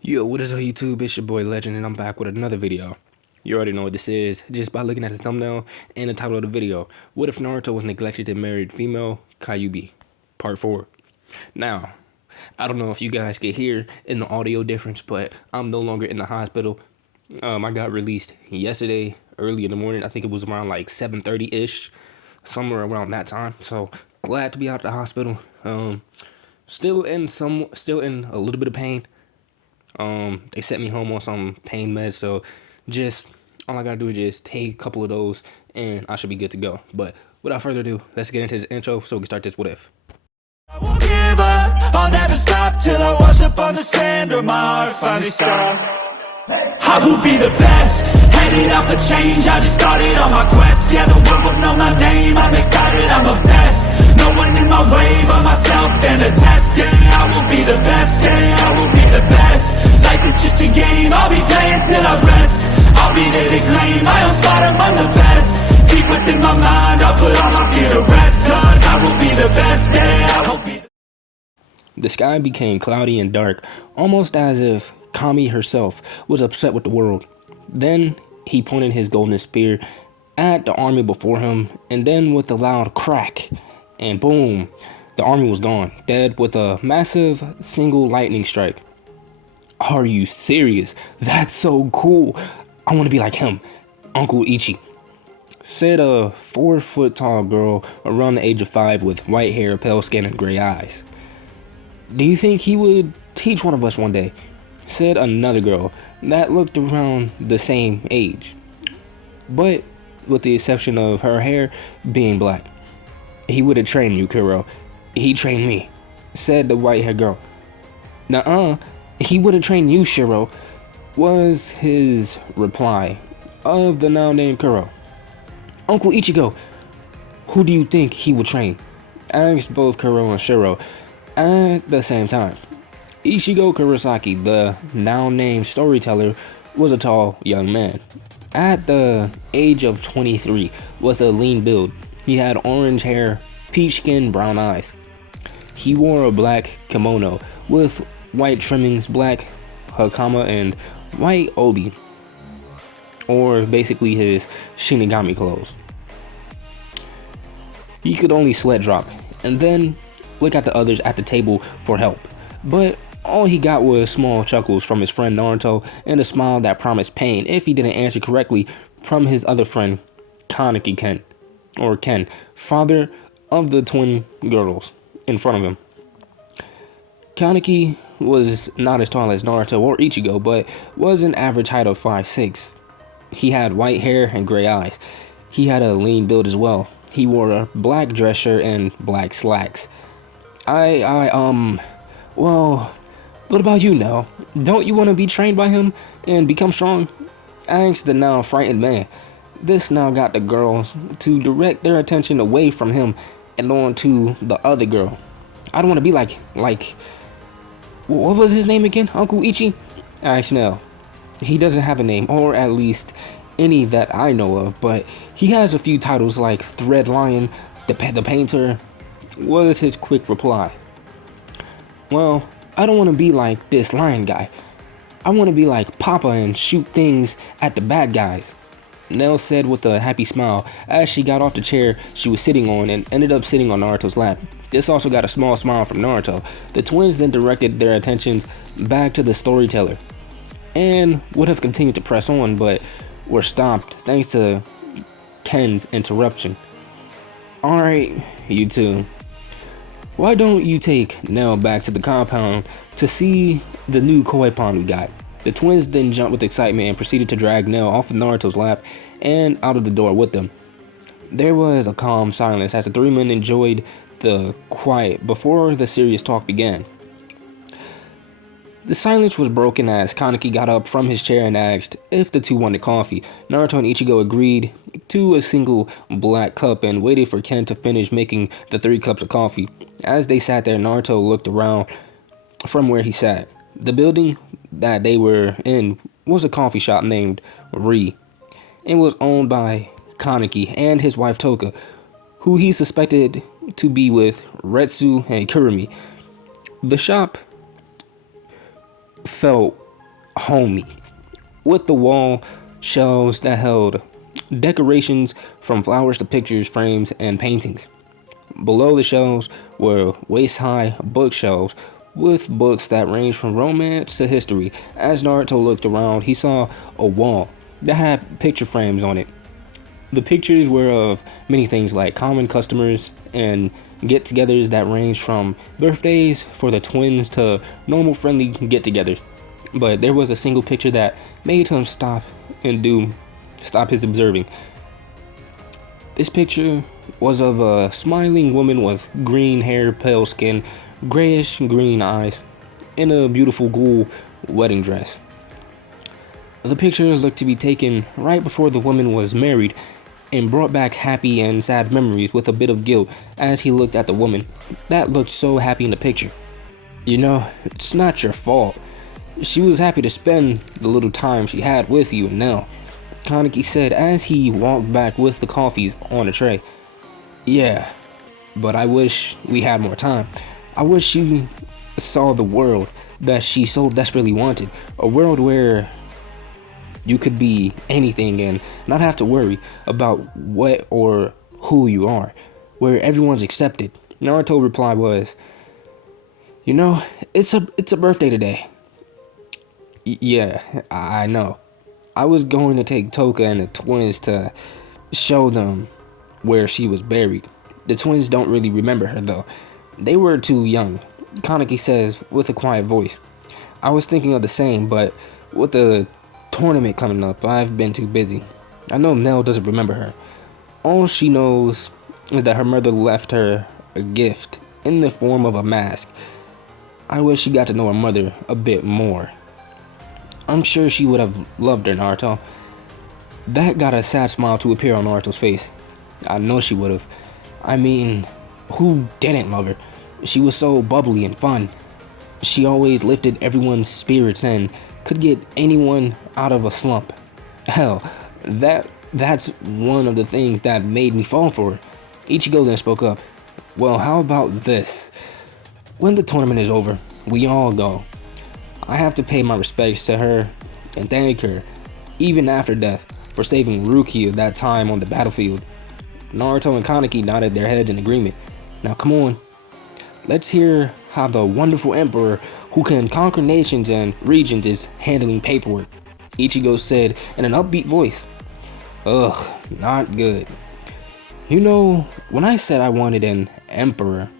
Yo, what is up YouTube? It's your boy Legend and I'm back with another video. You already know what this is, just by looking at the thumbnail and the title of the video. What if Naruto was neglected and married female Kyubi? Part 4. Now, I don't know if you guys can hear in the audio difference, but I'm no longer in the hospital. I got released yesterday, early in the morning. I think it was around like 7:30-ish, somewhere around that time. So, glad to be out of the hospital. Still in a little bit of pain. They sent me home on some pain meds, so just all I gotta do is just take a couple of those and I should be good to go. But without further ado, let's get into this intro so we can start this what if. I won't give up, I'll never stop till I wash up on the sand or my heart finally stops. I will be the best, headed out for change, I just started on my quest. Yeah, the world will know my name, I'm excited, I'm obsessed. No one in my way but myself and a test. Yeah, I will be the best, yeah, I will be the best. Life is just a game, I'll be playing till I rest. I'll be there to claim my own spot among the best. Deep within my mind, I'll put all my fear to rest. Cause I will be the best, yeah, I will be The sky became cloudy and dark, almost as if Kami herself was upset with the world. Then he pointed his golden spear at the army before him, and then with a loud crack, and boom, the army was gone, dead with a massive single lightning strike. Are you serious? That's so cool. I want to be like him, Uncle Ichi, said a 4-foot tall girl around the age of 5 with white hair, pale skin, and gray eyes. Do you think he would teach one of us one day? Said another girl that looked around the same age, but with the exception of her hair being black. He would have trained you, Kuro. He trained me, said the white-haired girl. Nuh-uh, he would have trained you, Shiro, was his reply of the now-named Kuro. Uncle Ichigo, who do you think he would train? Asked both Kuro and Shiro at the same time. Ichigo Kurosaki, the now-named storyteller, was a tall young man. At the age of 23, with a lean build, he had orange hair, peach skin, brown eyes. He wore a black kimono with white trimmings, black hakama, and white obi, or basically his Shinigami clothes. He could only sweat drop, and then look at the others at the table for help. But all he got was small chuckles from his friend Naruto and a smile that promised pain if he didn't answer correctly from his other friend, Kaneki Ken, father of the twin girls in front of him. Kaneki was not as tall as Naruto or Ichigo, but was an average height of 5'6". He had white hair and gray eyes. He had a lean build as well. He wore a black dress shirt and black slacks. Well, what about you now? Don't you want to be trained by him and become strong? Asked the now frightened man. This now got the girls to direct their attention away from him and on to the other girl. I don't want to be like, what was his name again? Uncle Ichi? Asked Nell. He doesn't have a name, or at least any that I know of, but he has a few titles like Thread Lion, the Painter, was his quick reply. Well, I don't want to be like this lion guy. I want to be like Papa and shoot things at the bad guys, Nell said with a happy smile as she got off the chair she was sitting on and ended up sitting on Naruto's lap. This also got a small smile from Naruto. The twins then directed their attentions back to the storyteller and would have continued to press on, but were stopped thanks to Ken's interruption. Alright, you two. Why don't you take Nell back to the compound to see the new koi pond we got? The twins then jumped with excitement and proceeded to drag Nell off of Naruto's lap and out of the door with them. There was a calm silence as the three men enjoyed the quiet before the serious talk began. The silence was broken as Kaneki got up from his chair and asked if the two wanted coffee. Naruto and Ichigo agreed to a single black cup and waited for Ken to finish making the 3 cups of coffee. As they sat there, Naruto looked around from where he sat. The building that they were in was a coffee shop named Ri. It was owned by Kaneki and his wife Toka, who he suspected to be with Retsu and Kurumi. The shop felt homey, with the wall shelves that held decorations from flowers to pictures, frames, and paintings. Below the shelves were waist-high bookshelves with books that ranged from romance to history. As Naruto looked around, he saw a wall that had picture frames on it. The pictures were of many things like common customers and get-togethers that ranged from birthdays for the twins to normal friendly get-togethers. But there was a single picture that made him stop his observing. This picture was of a smiling woman with green hair, pale skin, grayish green eyes, in a beautiful ghoul wedding dress. The picture looked to be taken right before the woman was married and brought back happy and sad memories with a bit of guilt as he looked at the woman that looked so happy in the picture. You know, it's not your fault. She was happy to spend the little time she had with you and Nell, Kaneki said as he walked back with the coffees on a tray. Yeah, but I wish we had more time. I wish she saw the world that she so desperately wanted. A world where you could be anything and not have to worry about what or who you are. Where everyone's accepted. Naruto's reply was, you know, it's a birthday today. Yeah, I know. I was going to take Toka and the twins to show them where she was buried. The twins don't really remember her though. They were too young, Kaneki says with a quiet voice. I was thinking of the same, but with the tournament coming up, I've been too busy. I know Nell doesn't remember her. All she knows is that her mother left her a gift in the form of a mask. I wish she got to know her mother a bit more. I'm sure she would have loved her, Naruto. That got a sad smile to appear on Naruto's face. I know she would have. I mean, who didn't love her? She was so bubbly and fun. She always lifted everyone's spirits and could get anyone out of a slump. Hell, that's one of the things that made me fall for her. Ichigo then spoke up. Well, how about this? When the tournament is over, we all go. I have to pay my respects to her and thank her, even after death, for saving Rukia that time on the battlefield. Naruto and Kaneki nodded their heads in agreement. Now come on, let's hear how the wonderful emperor who can conquer nations and regions is handling paperwork, Ichigo said in an upbeat voice. Ugh, not good. You know, when I said I wanted an emperor,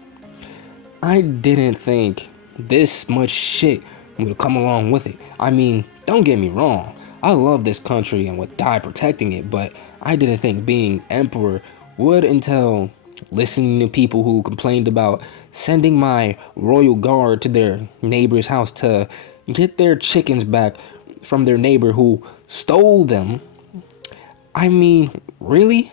I didn't think this much shit would come along with it. I mean, don't get me wrong, I love this country and would die protecting it, but I didn't think being emperor would entail listening to people who complained about sending my royal guard to their neighbor's house to get their chickens back from their neighbor who stole them. I mean, really?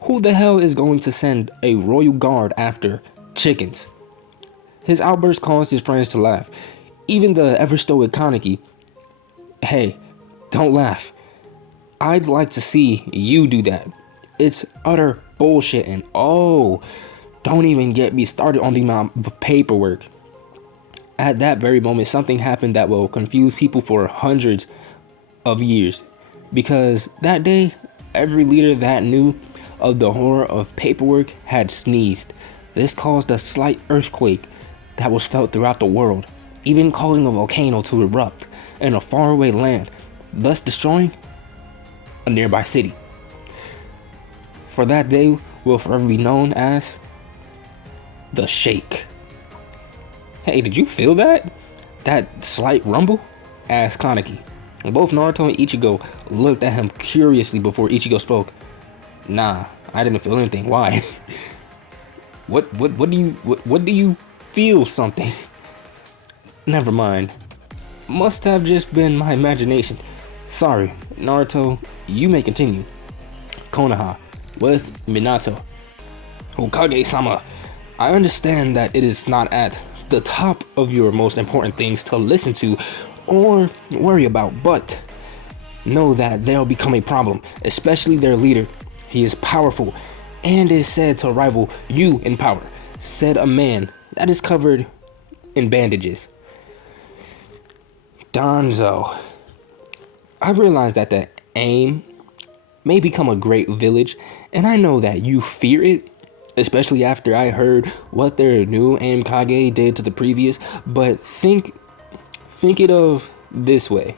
Who the hell is going to send a royal guard after chickens? His outburst caused his friends to laugh. Even the ever-stoic Kaneki. Hey, don't laugh. I'd like to see you do that. It's utter bullshit and oh, don't even get me started on the amount of paperwork. At that very moment, something happened that will confuse people for hundreds of years. Because that day, every leader that knew of the horror of paperwork had sneezed. This caused a slight earthquake that was felt throughout the world, even causing a volcano to erupt in a faraway land, thus destroying a nearby city. For that day will forever be known as the Shake. Hey, did you feel that? That slight rumble? Asked Kaneki. Both Naruto and Ichigo looked at him curiously before Ichigo spoke. Nah, I didn't feel anything. Why? What do you feel something? Never mind. Must have just been my imagination. Sorry, Naruto, you may continue. Konoha, with Minato. Hokage-sama, I understand that it is not at the top of your most important things to listen to or worry about, but know that they'll become a problem, especially their leader. He is powerful and is said to rival you in power, said a man that is covered in bandages. Danzo, I realize that the aim may become a great village, and I know that you fear it, especially after I heard what their new aim Kage did to the previous, but think it of this way.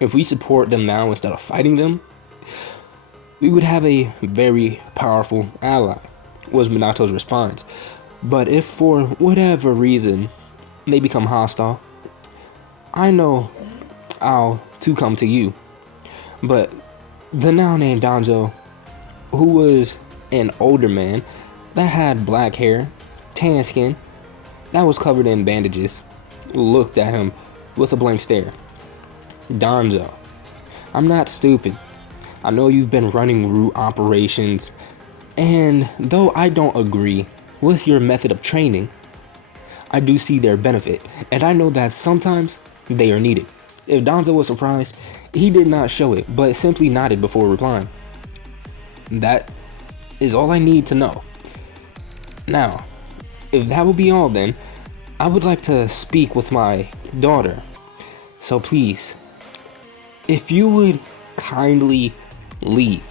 If we support them now instead of fighting them, we would have a very powerful ally, was Minato's response. But if for whatever reason they become hostile, I know I'll to come to you. But the now named Danzo, who was an older man that had black hair, tan skin, that was covered in bandages, looked at him with a blank stare. Danzo, I'm not stupid. I know you've been running route operations, and though I don't agree with your method of training, I do see their benefit, and I know that sometimes they are needed. If Danzo was surprised, he did not show it, but simply nodded before replying. That is all I need to know. Now, if that will be all, then I would like to speak with my daughter. So please, if you would kindly leave.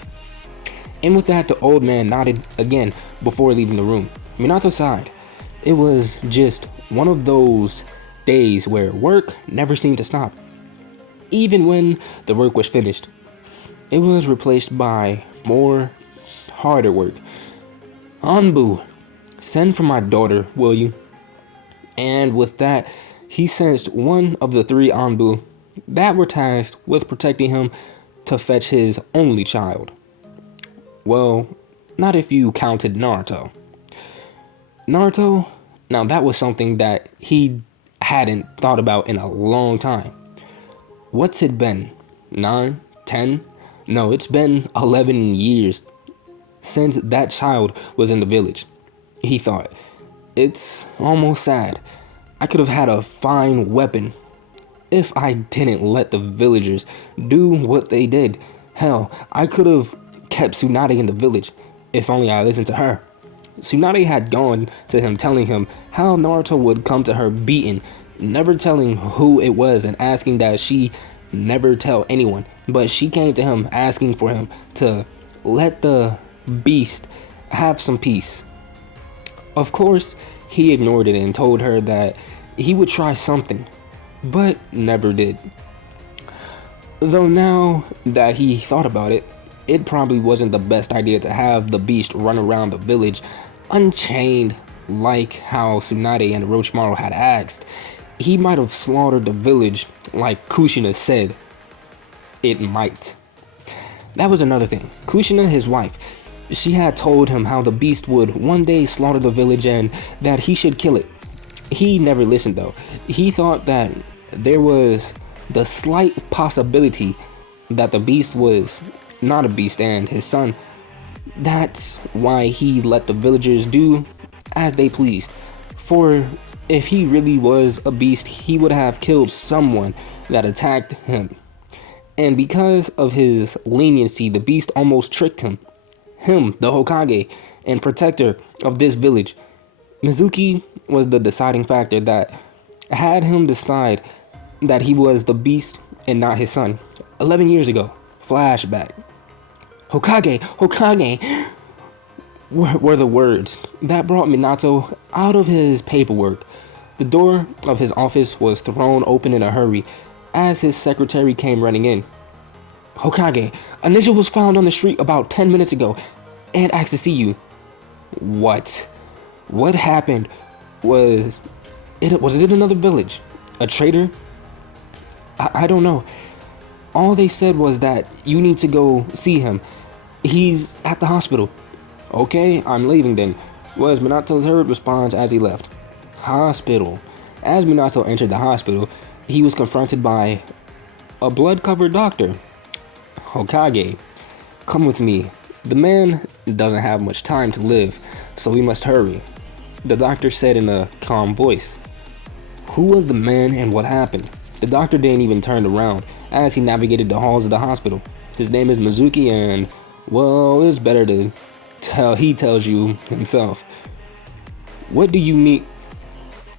And with that, the old man nodded again before leaving the room. Minato sighed. It was just one of those days where work never seemed to stop. Even when the work was finished, it was replaced by more, harder work. Anbu, send for my daughter, will you? And with that, he sensed one of the three Anbu that were tasked with protecting him to fetch his only child. Well, not if you counted Naruto. Naruto, now that was something that he hadn't thought about in a long time. What's it been? 9? 10? No, it's been 11 years since that child was in the village. He thought, it's almost sad. I could have had a fine weapon if I didn't let the villagers do what they did. Hell, I could have kept Tsunade in the village if only I listened to her. Tsunade had gone to him telling him how Naruto would come to her beaten, never telling who it was and asking that she never tell anyone. But she came to him asking for him to let the beast have some peace. Of course, he ignored it and told her that he would try something, but never did. Though now that he thought about it, it probably wasn't the best idea to have the beast run around the village unchained like how Tsunade and Orochimaru had asked. He might have slaughtered the village like Kushina said it might. That was another thing. Kushina, his wife, she had told him how the beast would one day slaughter the village and that he should kill it. He never listened though. He thought that there was the slight possibility that the beast was not a beast and his son. That's why he let the villagers do as they pleased. For if he really was a beast, he would have killed someone that attacked him. And because of his leniency, the beast almost tricked him. Him, the Hokage and protector of this village. Mizuki was the deciding factor that had him decide that he was the beast and not his son. 11 years ago. Flashback. Hokage, Hokage, were the words that brought Minato out of his paperwork. The door of his office was thrown open in a hurry as his secretary came running in. Hokage, a ninja was found on the street about 10 minutes ago and asked to see you. What? What happened? Was it another village? A traitor? I don't know. All they said was that you need to go see him. He's at the hospital. Okay, I'm leaving then, was Minato's hurried response as he left. Hospital. As Minato entered the hospital, he was confronted by a blood-covered doctor. Hokage, come with me. The man doesn't have much time to live, so we must hurry, the doctor said in a calm voice. Who was the man and what happened? The doctor didn't even turn around as he navigated the halls of the hospital. His name is Mizuki and, well, it's better to he tells you himself. What do you mean?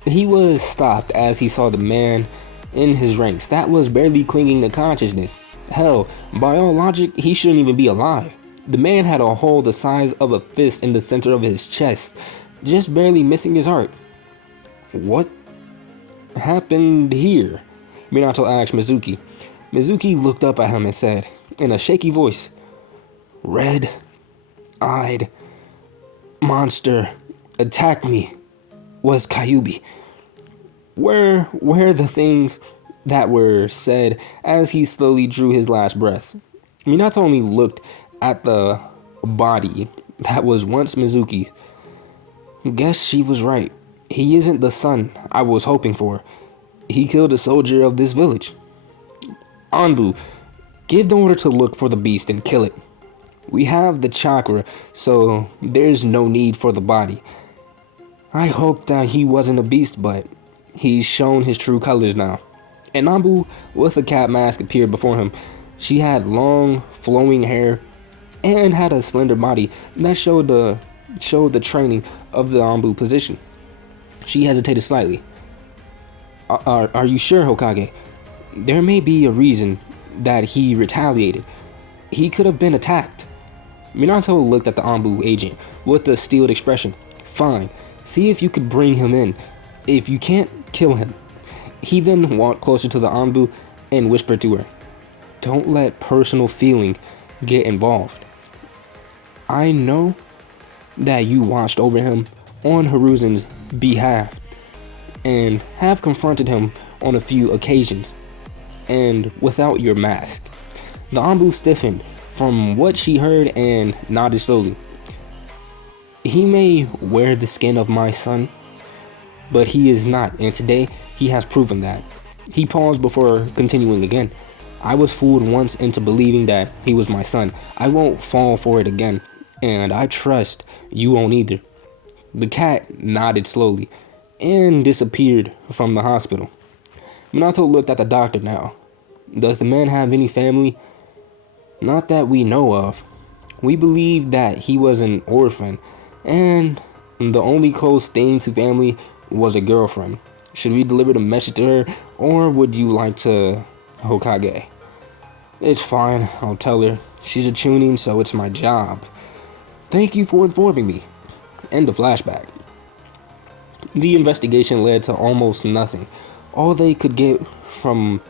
He was stopped as he saw the man in his ranks that was barely clinging to consciousness. Hell, by all logic, he shouldn't even be alive. The man had a hole the size of a fist in the center of his chest, just barely missing his heart. What happened here? Minato asked Mizuki. Mizuki looked up at him and said, in a shaky voice, "Red-eyed monster attacked me. Was Kyubi." Where were the things that were said as he slowly drew his last breaths? Minato only looked at the body that was once Mizuki's. Guess she was right. He isn't the son I was hoping for. He killed a soldier of this village. Anbu, give the order to look for the beast and kill it. We have the chakra, so there's no need for the body. I hoped that he wasn't a beast, but he's shown his true colors now. And Anbu, with a cat mask, appeared before him. She had long, flowing hair and had a slender body that showed the training of the Anbu position. She hesitated slightly. Are you sure, Hokage? There may be a reason that he retaliated. He could have been attacked. Minato looked at the Anbu agent with a steeled expression. Fine, see if you could bring him in. If you can't, kill him. He then walked closer to the Anbu and whispered to her, don't let personal feeling get involved. I know that you watched over him on Hiruzen's behalf and have confronted him on a few occasions, and without your mask. The Anbu stiffened from what she heard and nodded slowly. He may wear the skin of my son, but he is not, and today he has proven that. He paused before continuing again. I was fooled once into believing that he was my son. I won't fall for it again, and I trust you won't either. The cat nodded slowly and disappeared from the hospital. Minato looked at the doctor now. Does the man have any family? Not that we know of. We believe that he was an orphan, and the only close thing to family was a girlfriend. Should we deliver the message to her, or would you like to, Hokage? It's fine, I'll tell her. She's a chunin, so it's my job. Thank you for informing me. End of flashback. The investigation led to almost nothing. All they could get from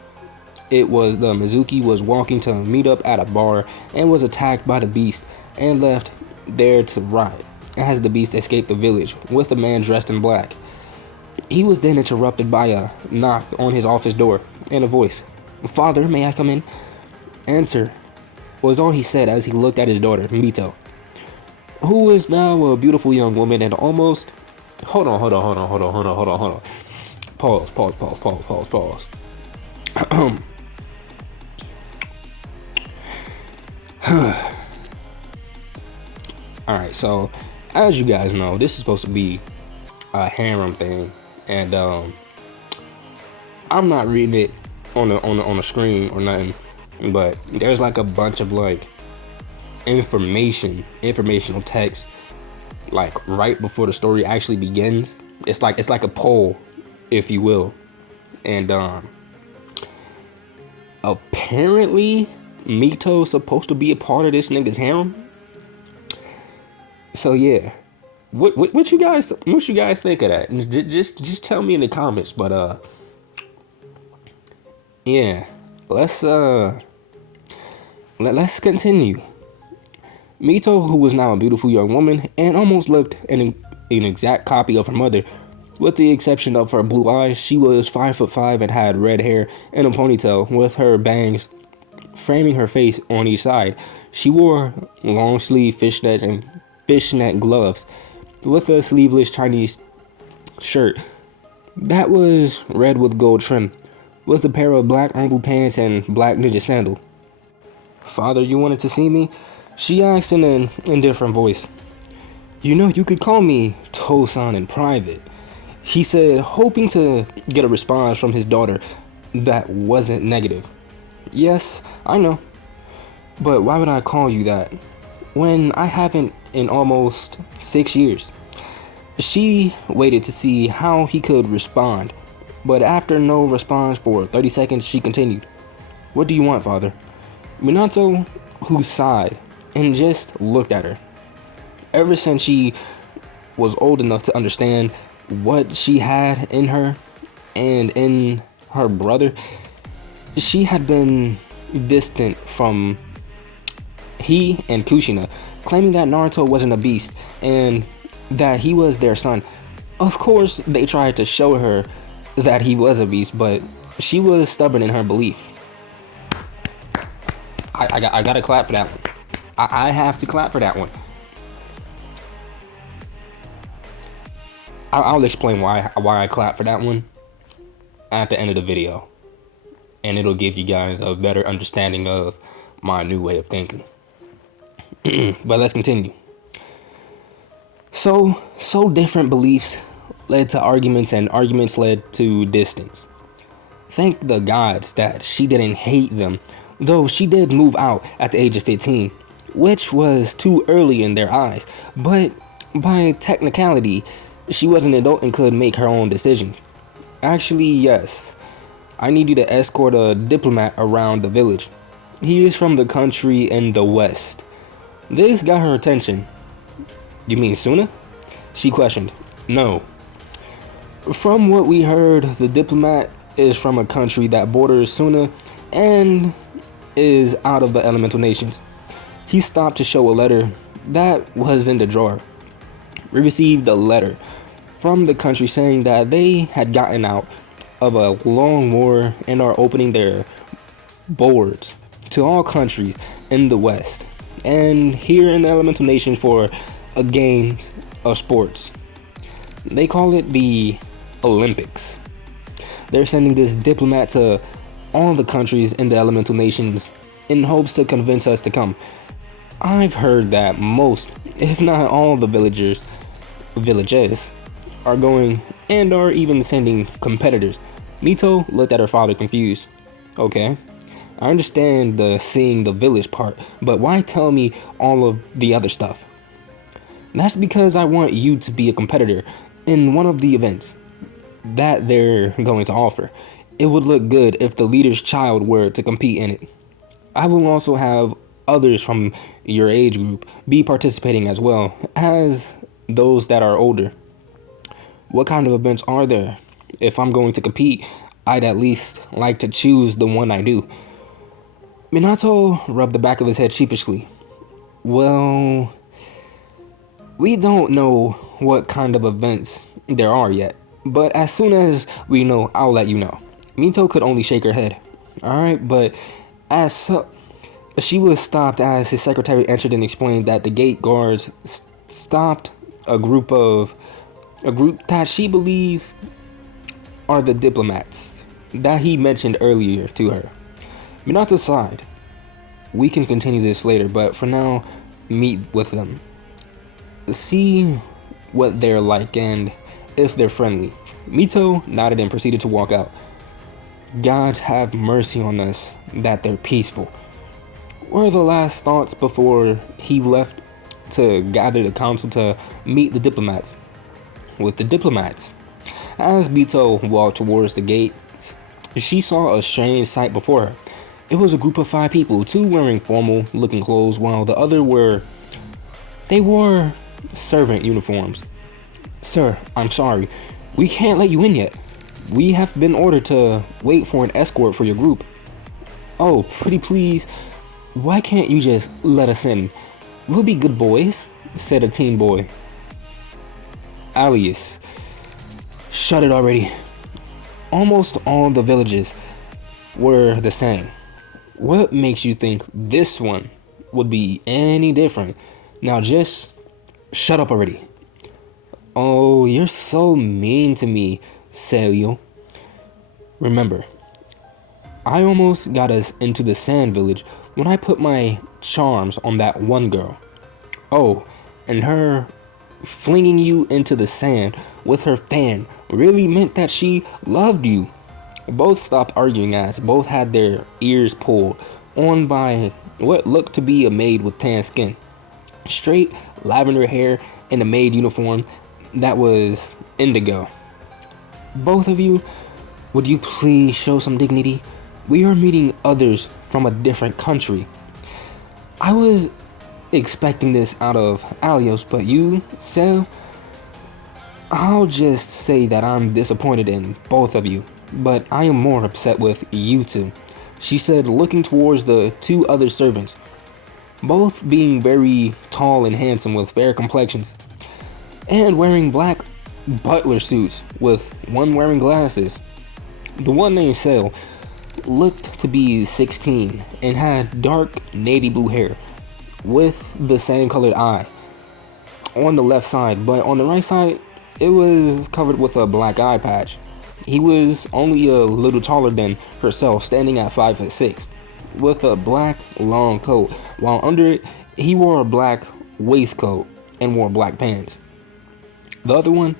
it was the Mizuki was walking to meet up at a bar and was attacked by the beast and left there to rot as the beast escaped the village with a man dressed in black. He was then interrupted by a knock on his office door and a voice. Father, may I come in? Answer was all he said as he looked at his daughter, Mito, who is now a beautiful young woman and almost... Hold on. Pause. Alright, so as you guys know, this is supposed to be a harem thing, and I'm not reading it on the screen or nothing, but there's like a bunch of like informational text like right before the story actually begins. It's like a poll, if you will, and apparently Mito's supposed to be a part of this nigga's harem. So yeah, what you guys think of that? Just tell me in the comments. But yeah, let's continue. Mito, who was now a beautiful young woman and almost looked an exact copy of her mother, with the exception of her blue eyes. She was 5'5" and had red hair and a ponytail, with her bangs framing her face on each side. She wore long sleeve fishnet gloves with a sleeveless Chinese shirt that was red with gold trim, with a pair of black Anbu pants and black ninja sandal. Father, you wanted to see me? She asked in an indifferent voice. You know, you could call me Tosan in private, he said, hoping to get a response from his daughter that wasn't negative. Yes, I know. But why would I call you that when I haven't in almost 6 years? She waited to see how he could respond, But after no response for 30 seconds, she continued, "What do you want, father?" Minato, who sighed and just looked at her. Ever since she was old enough to understand what she had in her and in her brother, she had been distant from he and Kushina, claiming that Naruto wasn't a beast and that he was their son. Of course, they tried to show her that he was a beast, but she was stubborn in her belief. I gotta clap for that one. I have to clap for that one. I'll explain why I clap for that one at the end of the video, and it'll give you guys a better understanding of my new way of thinking. But let's continue. So different beliefs led to arguments, and arguments led to distance. Thank the gods that she didn't hate them, though she did move out at the age of 15, which was too early in their eyes. But by technicality, she was an adult and could make her own decisions. Actually, yes, I need you to escort a diplomat around the village. He is from the country in the west. This got her attention. You mean Suna? She questioned. No. From what we heard, the diplomat is from a country that borders Suna and is out of the elemental nations. He stopped to show a letter that was in the drawer. We received a letter from the country saying that they had gotten out of a long war and are opening their boards to all countries in the west and here in the elemental nations for a games of sports. They call it the Olympics. They're sending this diplomat to all the countries in the elemental nations in hopes to convince us to come. I've heard that most, if not all, the villages are going and are even sending competitors. Mito looked at her father confused. Okay, I understand the seeing the village part, but why tell me all of the other stuff? That's because I want you to be a competitor in one of the events that they're going to offer. It would look good if the leader's child were to compete in it. I will also have others from your age group be participating as well as those that are older. What kind of events are there? If I'm going to compete, I'd at least like to choose the one I do. Minato rubbed the back of his head sheepishly. Well, we don't know what kind of events there are yet, but as soon as we know, I'll let you know. Mito could only shake her head. Alright, but she was stopped as his secretary entered and explained that the gate guards stopped a group that she believes are the diplomats that he mentioned earlier to her. Minato sighed. We can continue this later, but for now, meet with them. See what they're like and if they're friendly. Mito nodded and proceeded to walk out. Gods have mercy on us that they're peaceful, were the last thoughts before he left to gather the council to meet the diplomats. With the diplomats, as Mito walked towards the gate, she saw a strange sight before her. It was a group of 5 people, 2 wearing formal looking clothes while the other wore servant uniforms. Sir, I'm sorry. We can't let you in yet. We have been ordered to wait for an escort for your group. Oh, pretty please, why can't you just let us in? We'll be good boys, said a teen boy. Alias, shut it already. Almost all the villages were the same. What makes you think this one would be any different? Now just shut up already. Oh, you're so mean to me, Celio. Remember, I almost got us into the sand village when I put my charms on that one girl. Oh, and her flinging you into the sand with her fan really meant that she loved you. Both stopped arguing as both had their ears pulled on by what looked to be a maid with tan skin, straight lavender hair, and a maid uniform that was indigo. Both of you Would you please show some dignity? We are meeting others from a different country. I was expecting this out of Alios, but you, Sel, I'll just say that I'm disappointed in both of you, but I am more upset with you two, she said, looking towards the two other servants, both being very tall and handsome with fair complexions, and wearing black butler suits with one wearing glasses. The one named Sel looked to be 16 and had dark navy blue hair with the same colored eye on the left side, but on the right side it was covered with a black eye patch. He was only a little taller than herself, standing at 5'6", with a black long coat, while under it he wore a black waistcoat and wore black pants. The other one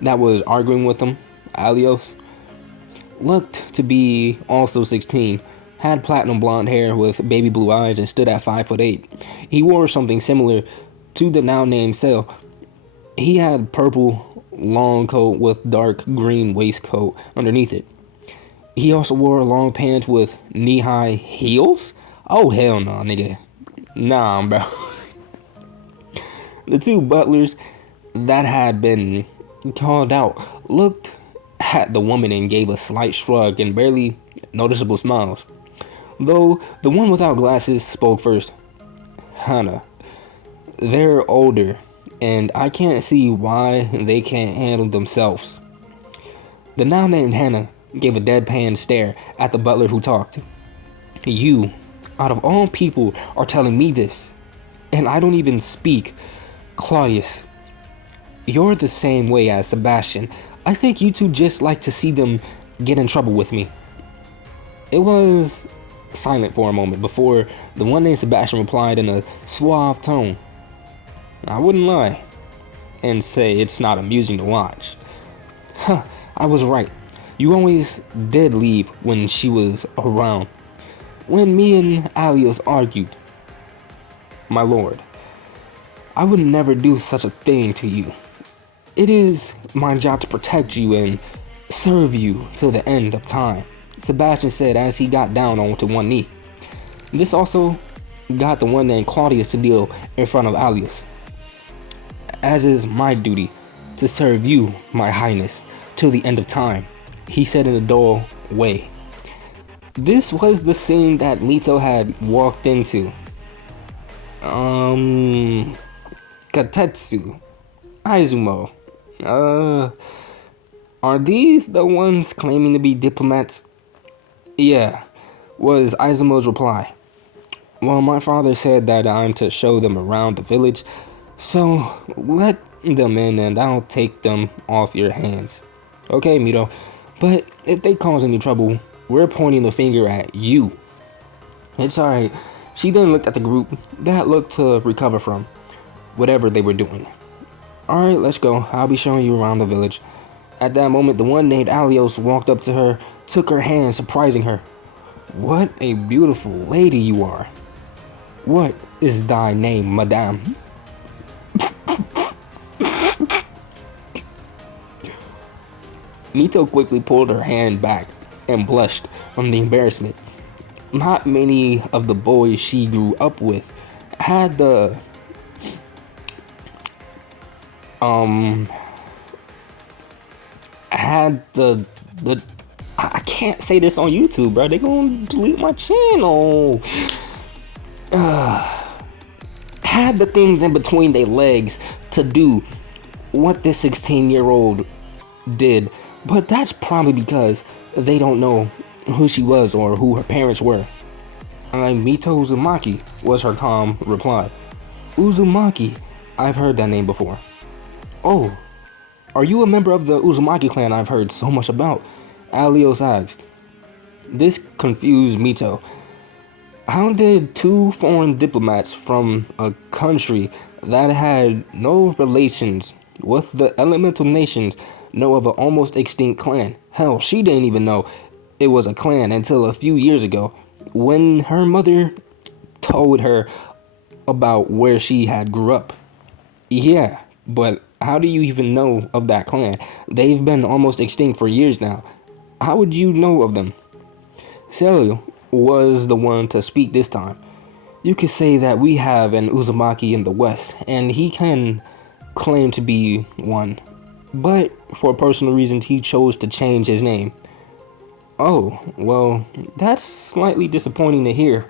that was arguing with him, Alios, looked to be also 16, had platinum blonde hair with baby blue eyes, and stood at 5'8". He wore something similar to the now named Sel. He had purple long coat with dark green waistcoat underneath it. He also wore long pants with knee-high heels? Oh hell no, nigga. Nah, bro. The two butlers that had been called out looked at the woman and gave a slight shrug and barely noticeable smiles. Though the one without glasses spoke first. Hannah. They're older, and I can't see why they can't handle themselves. The now named Hannah gave a deadpan stare at the butler who talked. You, out of all people, are telling me this, and I don't even speak. Claudius, you're the same way as Sebastian. I think you two just like to see them get in trouble with me. It was silent for a moment before the one named Sebastian replied in a suave tone. I wouldn't lie and say it's not amusing to watch. Huh, I was right. You always did leave when she was around. When me and Alios argued. My lord, I would never do such a thing to you. It is my job to protect you and serve you till the end of time, Sebastian said as he got down onto one knee. This also got the one named Claudius to kneel in front of Alios. As is my duty to serve you, my highness, till the end of time, he said in a dull way. This was the scene that Mito had walked into. Katetsu, Izumo. Are these the ones claiming to be diplomats? Yeah, was Izumo's reply. Well, my father said that I'm to show them around the village, so let them in and I'll take them off your hands. Okay, Mito, but if they cause any trouble, we're pointing the finger at you. It's alright. She then looked at the group that looked to recover from whatever they were doing. Alright, let's go. I'll be showing you around the village. At that moment, the one named Alios walked up to her, took her hand, surprising her. What a beautiful lady you are. What is thy name, madame? Mito quickly pulled her hand back and blushed from the embarrassment. Not many of the boys she grew up with had the I can't say this on YouTube, bro. They gonna delete my channel. Had the things in between their legs to do what this 16-year-old did, but that's probably because they don't know who she was or who her parents were. I'm Mito Uzumaki, was her calm reply. Uzumaki, I've heard that name before. Oh, are you a member of the Uzumaki clan I've heard so much about? Alios asked. This confused Mito. How did two foreign diplomats from a country that had no relations with the elemental nations know of an almost extinct clan? Hell, she didn't even know it was a clan until a few years ago when her mother told her about where she had grew up. Yeah, but how do you even know of that clan? They've been almost extinct for years now. How would you know of them? Celio was the one to speak this time. You could say that we have an Uzumaki in the West, and he can claim to be one. But for personal reasons, he chose to change his name. Oh, well, that's slightly disappointing to hear.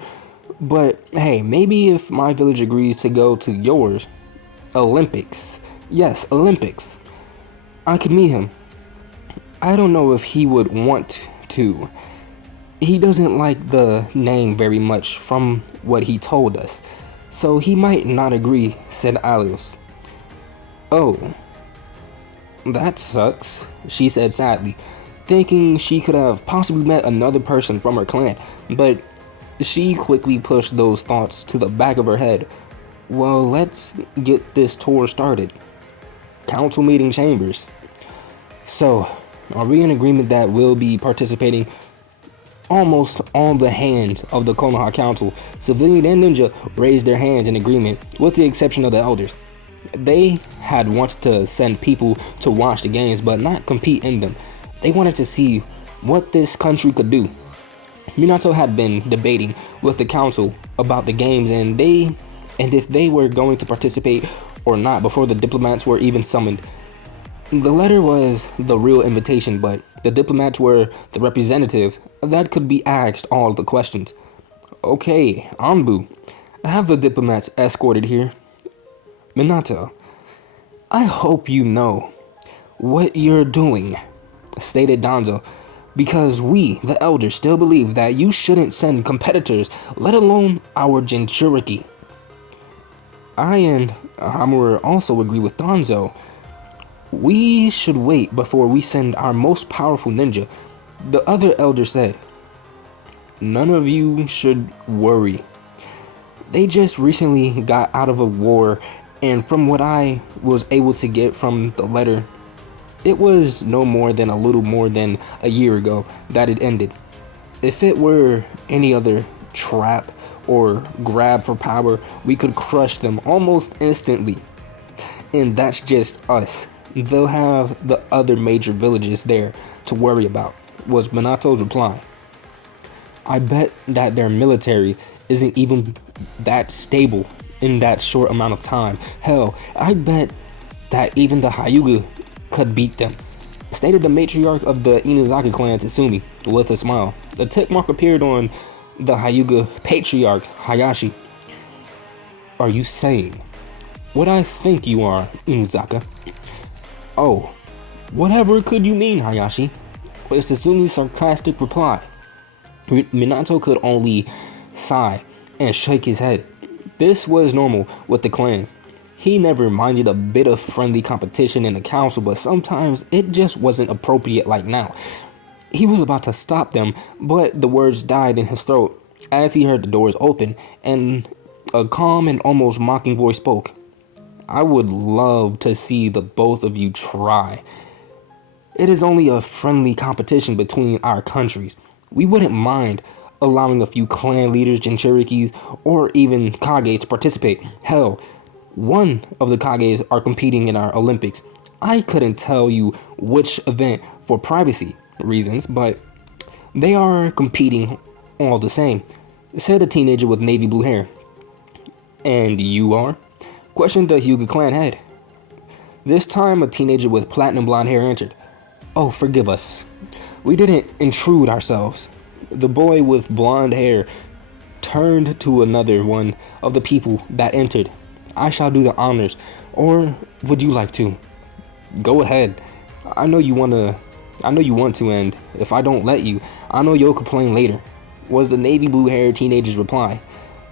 But hey, maybe if my village agrees to go to yours. Olympics. Yes, Olympics. I could meet him. I don't know if he would want to. He doesn't like the name very much from what he told us, so he might not agree, said Alios. Oh, that sucks, she said sadly, thinking she could have possibly met another person from her clan, but she quickly pushed those thoughts to the back of her head. Well, let's get this tour started. Council meeting chambers. So, are we in agreement that we'll be participating? Almost all the hands of the Konoha Council, civilian and ninja, raised their hands in agreement, with the exception of the elders. They had wanted to send people to watch the games, but not compete in them. They wanted to see what this country could do. Minato had been debating with the council about the games and if they were going to participate or not before the diplomats were even summoned. The letter was the real invitation, but the diplomats were the representatives that could be asked all the questions. Okay, Anbu, have the diplomats escorted here. Minato, I hope you know what you're doing, stated Danzo, because we, the elders, still believe that you shouldn't send competitors, let alone our Jinchuriki. I and Hamura also agree with Danzo. We should wait before we send our most powerful ninja, the other elder said. None of you should worry. They just recently got out of a war, and from what I was able to get from the letter, it was no more than a little more than a year ago that it ended. If it were any other trap or grab for power, we could crush them almost instantly. And that's just us. They'll have the other major villages there to worry about, was Minato's reply. I bet that their military isn't even that stable in that short amount of time. Hell, I bet that even the Hyuga could beat them, stated the matriarch of the Inazaki clan, Tatsumi, with a smile. A tick mark appeared on the Hyuga patriarch, Hayashi. Are you saying what I think you are, Inuzaka? Oh, whatever could you mean, Hayashi? Was Tatsumi's sarcastic reply. Minato could only sigh and shake his head. This was normal with the clans. He never minded a bit of friendly competition in the council, but sometimes it just wasn't appropriate like now. He was about to stop them, but the words died in his throat as he heard the doors open and a calm and almost mocking voice spoke. I would love to see the both of you try. It is only a friendly competition between our countries. We wouldn't mind allowing a few clan leaders, Jinchurikis, or even Kages to participate. Hell, one of the Kages are competing in our Olympics. I couldn't tell you which event for privacy reasons, but they are competing all the same, said a teenager with navy blue hair. And you are? Questioned the Hyuga clan head. This time a teenager with platinum blonde hair answered. Oh, forgive us. We didn't intrude ourselves. The boy with blonde hair turned to another one of the people that entered. I shall do the honors, or would you like to? Go ahead. I know you want to, and if I don't let you, I know you'll complain later, was the navy blue haired teenager's reply.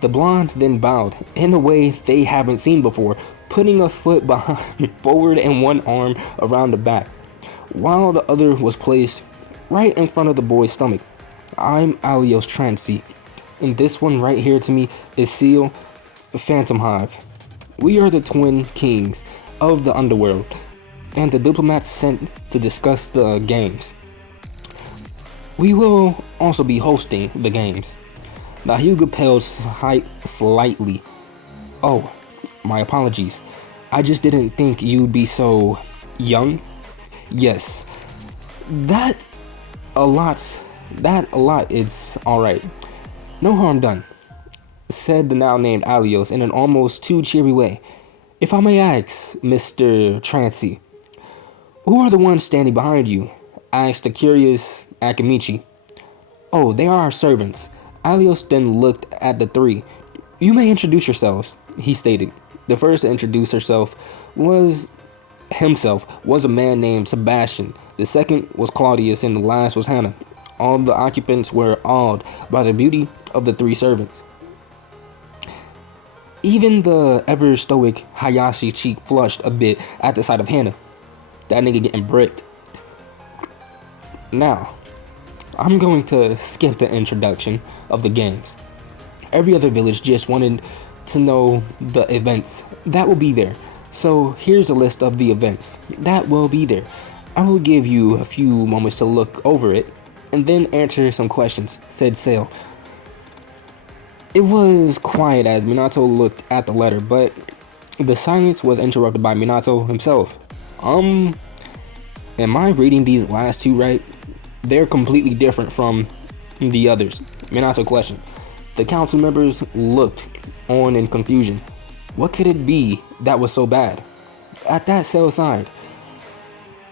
The blonde then bowed in a way they haven't seen before, putting a foot behind, forward and one arm around the back, while the other was placed right in front of the boy's stomach. I'm Alios Transi, and this one right here to me is Seal Phantom Hive. We are the twin kings of the underworld, and the diplomats sent to discuss the games. We will also be hosting the games. The Hyuga paled slightly. Oh, my apologies. I just didn't think you'd be so young. Yes, that a lot is alright. No harm done, said the now named Alios in an almost too cheery way. If I may ask, Mr. Trancy, who are the ones standing behind you? Asked the curious Akamichi. Oh, they are our servants. Alios then looked at the three. You may introduce yourselves, he stated. The first to introduce himself was a man named Sebastian. The second was Claudius and the last was Hannah. All the occupants were awed by the beauty of the three servants. Even the ever stoic Hayashi cheek flushed a bit at the sight of Hannah. That nigga getting bricked. Now, I'm going to skip the introduction of the gangs. Every other village just wanted to know the events that will be there. So here's a list of the events that will be there. I will give you a few moments to look over it and then answer some questions, said Sale. It was quiet as Minato looked at the letter, but the silence was interrupted by Minato himself. Am I reading these last two right? They're completely different from the others. Minato questioned. The council members looked on in confusion. What could it be that was so bad? At that, Cell sighed.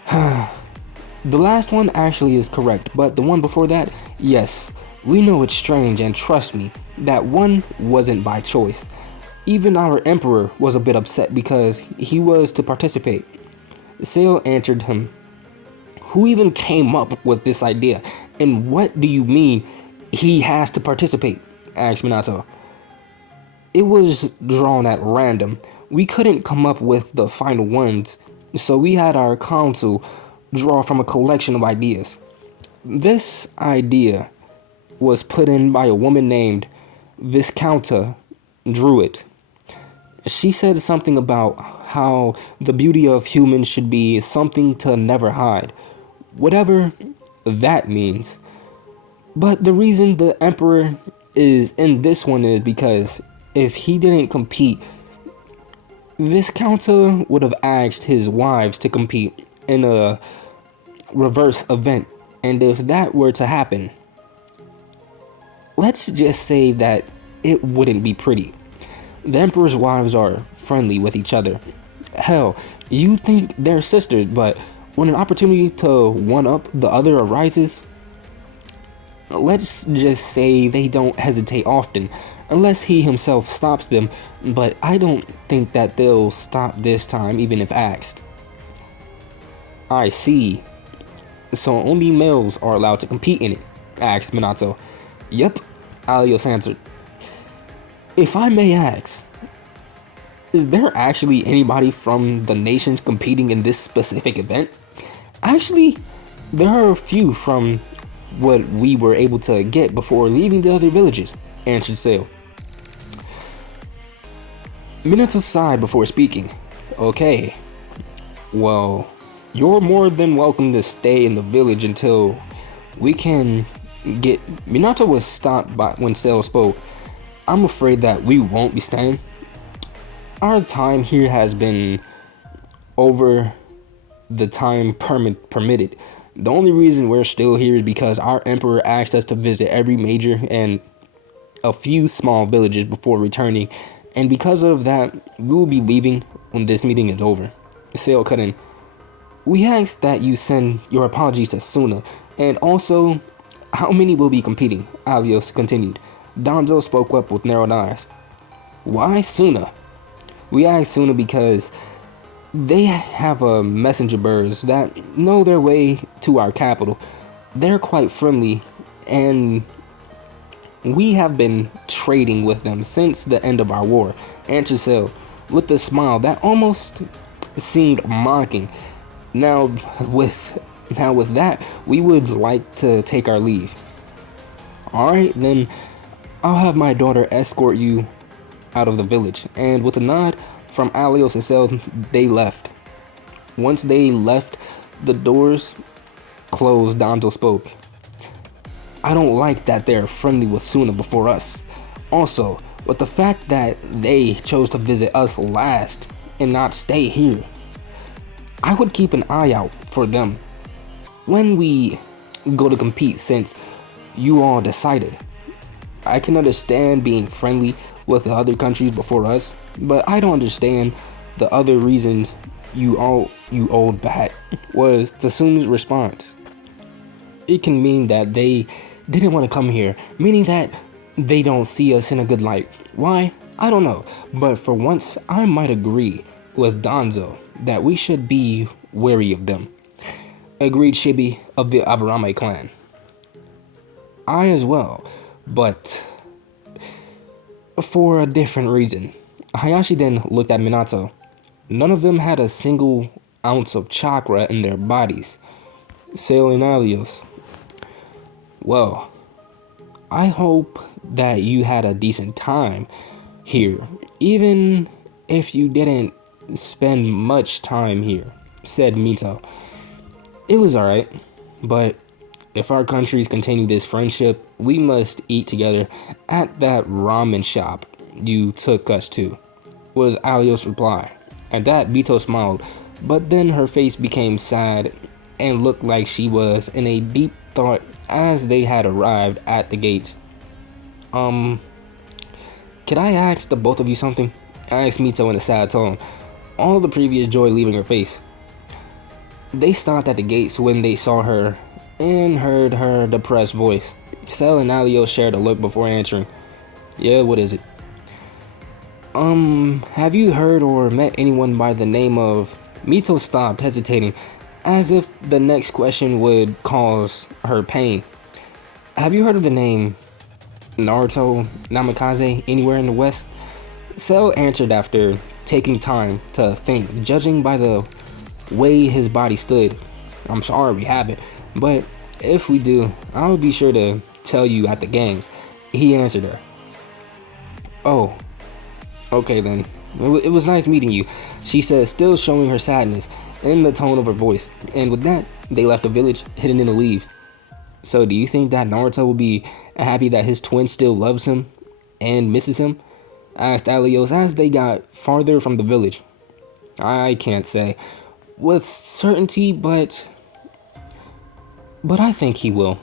The last one actually is correct, but the one before that, yes. We know it's strange, and trust me, that one wasn't by choice. Even our emperor was a bit upset because he was to participate. Sale answered him. Who even came up with this idea? And what do you mean he has to participate? Asked Minato. It was drawn at random. We couldn't come up with the final ones, so we had our council draw from a collection of ideas. This idea was put in by a woman named Viscounta Druid. She said something about how the beauty of humans should be something to never hide, whatever that means. But the reason the emperor is in this one is because if he didn't compete, Viscounta would have asked his wives to compete in a reverse event, and if that were to happen, let's just say that it wouldn't be pretty. The emperor's wives are friendly with each other. Hell, you think they're sisters, but when an opportunity to one-up the other arises, let's just say they don't hesitate often, unless he himself stops them, but I don't think that they'll stop this time even if asked. I see. So only males are allowed to compete in it? Asked Minato. Yep, Alios answered. If I may ask, is there actually anybody from the nations competing in this specific event? Actually, there are a few from what we were able to get before leaving the other villages, answered Sale. Minato sighed before speaking. Okay, well, you're more than welcome to stay in the village until we can get... Minato was stopped by when Sale spoke. I'm afraid that we won't be staying. Our time here has been over the time permitted. The only reason we're still here is because our emperor asked us to visit every major and a few small villages before returning, and because of that, we will be leaving when this meeting is over. Sale cut in. We ask that you send your apologies to Suna, and also, how many will be competing? Alios continued. Danzo spoke up with narrowed eyes. Why Suna? We asked Suna because they have a messenger birds that know their way to our capital. They're quite friendly, and we have been trading with them since the end of our war, answered Sale with a smile that almost seemed mocking. Now with that, we would like to take our leave. Alright, then I'll have my daughter escort you out of the village. And with a nod from Alios and Cell, they left. Once they left, the doors closed. Danzo spoke. I don't like that they're friendly with Suna before us. Also, with the fact that they chose to visit us last and not stay here, I would keep an eye out for them. When we go to compete since you all decided. I can understand being friendly with the other countries before us, but I don't understand the other reason you owed back was Tsume's response. It can mean that they didn't want to come here, meaning that they don't see us in a good light. Why? I don't know, but for once I might agree with Danzo that we should be wary of them. Agreed, Shibi of the Aburame clan. I as well, but for a different reason. Hayashi then looked at Minato. None of them had a single ounce of chakra in their bodies. Sale and Alios. Well, I hope that you had a decent time here, even if you didn't spend much time here, said Mito. It was alright, but if our countries continue this friendship, we must eat together at that ramen shop you took us to, was Alios' reply. At that, Mito smiled, but then her face became sad and looked like she was in a deep thought as they had arrived at the gates. Could I ask the both of you something? Asked Mito in a sad tone, all the previous joy leaving her face. They stopped at the gates when they saw her and heard her depressed voice. Cell and Alio shared a look before answering. Yeah, what is it? Have you heard or met anyone by the name of... Mito stopped, hesitating, as if the next question would cause her pain. Have you heard of the name Naruto Namikaze anywhere in the West? Cell answered after taking time to think, judging by the way his body stood. I'm sorry we haven't, but if we do, I'll be sure to tell you at the games. He answered her. Oh, okay then. It was nice meeting you, she said, still showing her sadness in the tone of her voice. And with that, they left the village, hidden in the leaves. So do you think that Naruto will be happy that his twin still loves him and misses him? Asked Alios as they got farther from the village. I can't say with certainty, but I think he will.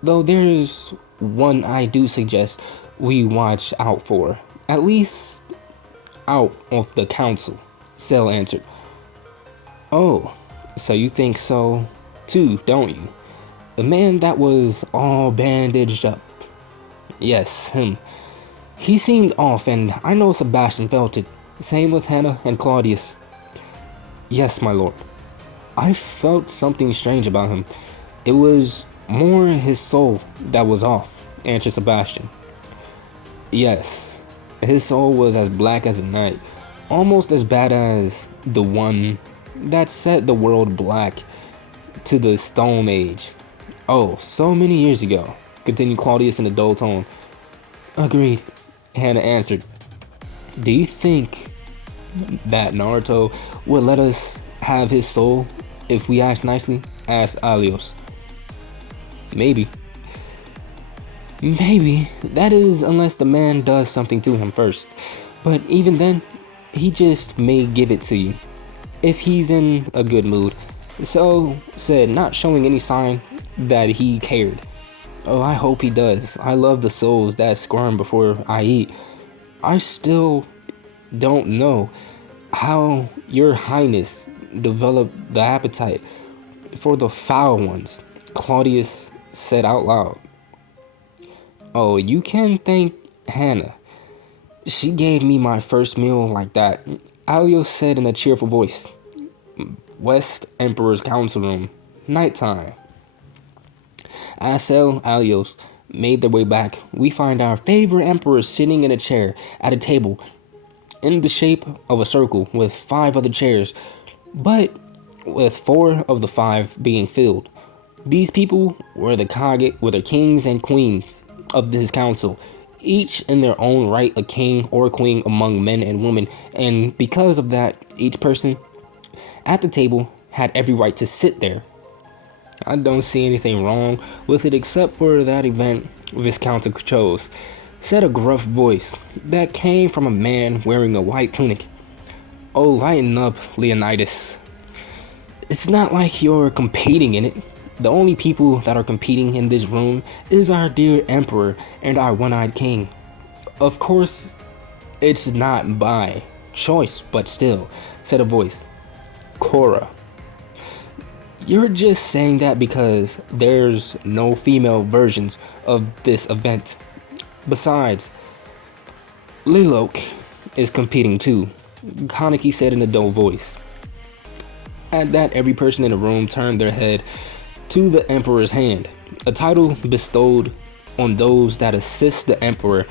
Though there's one I do suggest we watch out for, at least out of the council, Cell answered. Oh, so you think so too, don't you? The man that was all bandaged up. Yes, him. He seemed off, and I know Sebastian felt it. Same with Hannah and Claudius. Yes, my lord. I felt something strange about him. It was more his soul that was off, answered Sebastian. Yes, his soul was as black as the night, almost as bad as the one that set the world black to the Stone Age. Oh, so many years ago, continued Claudius in a dull tone. Agreed, Hannah answered. Do you think that Naruto would let us have his soul if we asked nicely? Asked Alios. Maybe. Maybe. That is, unless the man does something to him first. But even then, he just may give it to you, if he's in a good mood. So said, not showing any sign that he cared. Oh, I hope he does. I love the souls that squirm before I eat. I still don't know how your highness developed the appetite for the foul ones, Claudius said out loud. Oh, you can thank Hannah. She gave me my first meal like that, Alios said in a cheerful voice. West Emperor's Council Room, nighttime. As Cell Alios made their way back, we find our favorite emperor sitting in a chair at a table in the shape of a circle with 5 other chairs, but with 4 of the 5 being filled. These people were the Kage, were the kings and queens of this council, each in their own right a king or queen among men and women, and because of that, each person at the table had every right to sit there. I don't see anything wrong with it except for that event Viscount chose, said a gruff voice that came from a man wearing a white tunic. Oh, lighten up, Leonidas. It's not like you're competing in it. The only people that are competing in this room is our dear Emperor and our one-eyed king. Of course, it's not by choice, but still, said a voice. Korra. You're just saying that because there's no female versions of this event. Besides, Lilok is competing too, Kaneki said in a dull voice. At that, every person in the room turned their head to the Emperor's hand, a title bestowed on those that assist the Emperor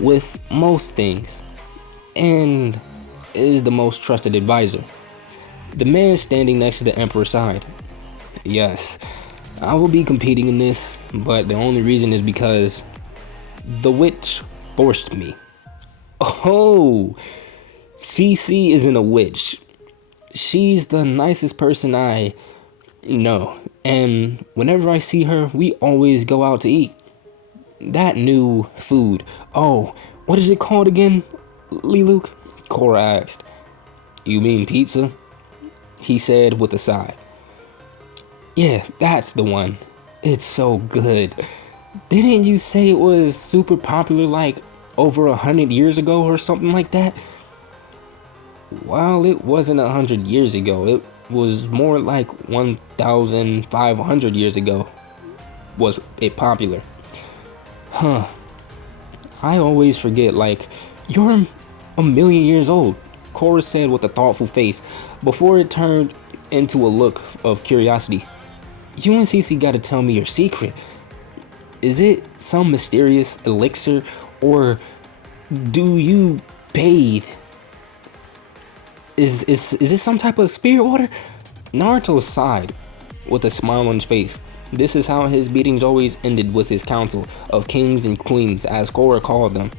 with most things, and is the most trusted advisor. The man standing next to the Emperor's side. Yes, I will be competing in this, but the only reason is because the witch forced me. Oh, CC isn't a witch. She's the nicest person I know, and whenever I see her, we always go out to eat. That new food. Oh, what is it called again, Liluk? Korra asked. You mean pizza? He said with a sigh. Yeah, that's the one. It's so good. Didn't you say it was super popular like over 100 years ago or something like that? Well, it wasn't 100 years ago. It was more like 1,500 years ago was it popular. Huh. I always forget, like, you're a million years old, Korra said with a thoughtful face before it turned into a look of curiosity. You and Cece gotta tell me your secret. Is it some mysterious elixir, or do you bathe? Is this some type of spirit water? Naruto sighed with a smile on his face. This is how his meetings always ended, with his council of kings and queens, as Korra called them.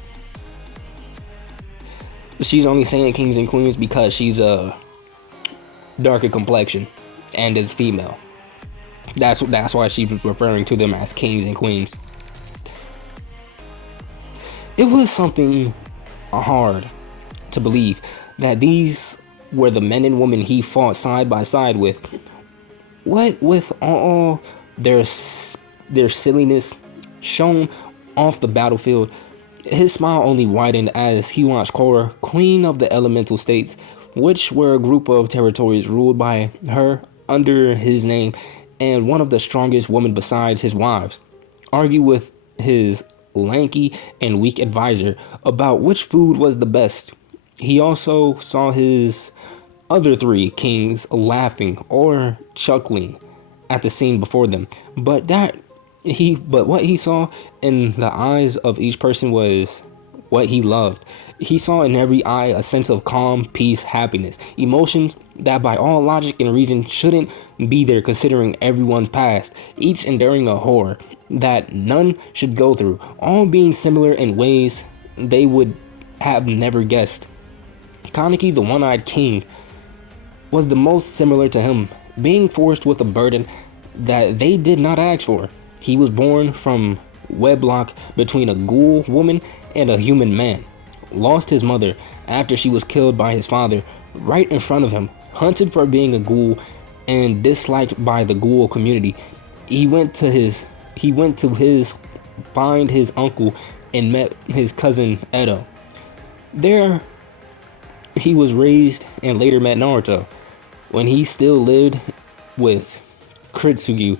She's only saying kings and queens because she's a darker complexion and is female. That's why she's referring to them as kings and queens. It was something hard to believe that these were the men and women he fought side by side with. What with all their silliness shown off the battlefield, his smile only widened as he watched Korra, queen of the elemental states, which were a group of territories ruled by her under his name, and one of the strongest women besides his wives, argue with his lanky and weak advisor about which food was the best. He also saw his other three kings laughing or chuckling at the scene before them, but what he saw in the eyes of each person was what he loved. He saw in every eye a sense of calm, peace, happiness, emotions that by all logic and reason shouldn't be there, considering everyone's past, each enduring a horror that none should go through, all being similar in ways they would have never guessed. Kaneki, the one-eyed king, was the most similar to him, being forced with a burden that they did not ask for. He was born from wedlock between a ghoul woman and a human man, lost his mother after she was killed by his father right in front of him, hunted for being a ghoul and disliked by the ghoul community. He went to find his uncle and met his cousin Edo. There he was raised and later met Naruto when he still lived with Kritsugu.